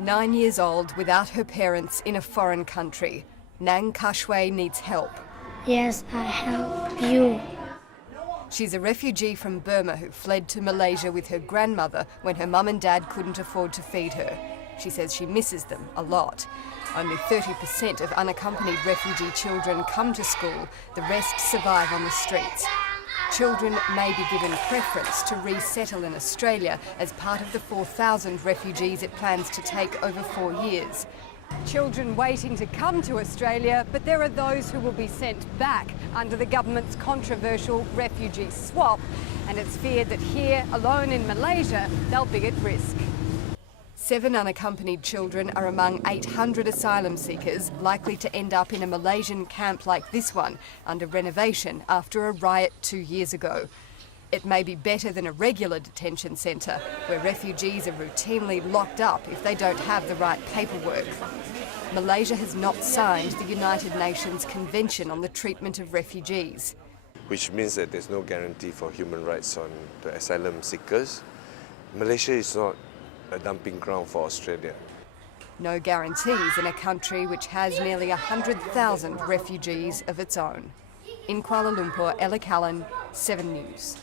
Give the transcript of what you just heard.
9 years old, without her parents, in a foreign country. Nang Kashwe needs help. Yes, I help you. She's a refugee from Burma who fled to Malaysia with her grandmother when her mum and dad couldn't afford to feed her. She says she misses them a lot. Only 30% of unaccompanied refugee children come to school. The rest survive on the streets. Children may be given preference to resettle in Australia as part of the 4,000 refugees it plans to take over 4 years. Children waiting to come to Australia, but there are those who will be sent back under the government's controversial refugee swap, and it's feared that here, alone in Malaysia, they'll be at risk. 7 unaccompanied children are among 800 asylum seekers likely to end up in a Malaysian camp like this one, under renovation after a riot 2 years ago. It may be better than a regular detention centre, where refugees are routinely locked up if they don't have the right paperwork. Malaysia has not signed the United Nations Convention on the Treatment of Refugees. Which means that there's no guarantee for human rights on the asylum seekers. Malaysia is not a dumping ground for Australia. No guarantees in a country which has nearly 100,000 refugees of its own. In Kuala Lumpur, Ella Callan, 7 News.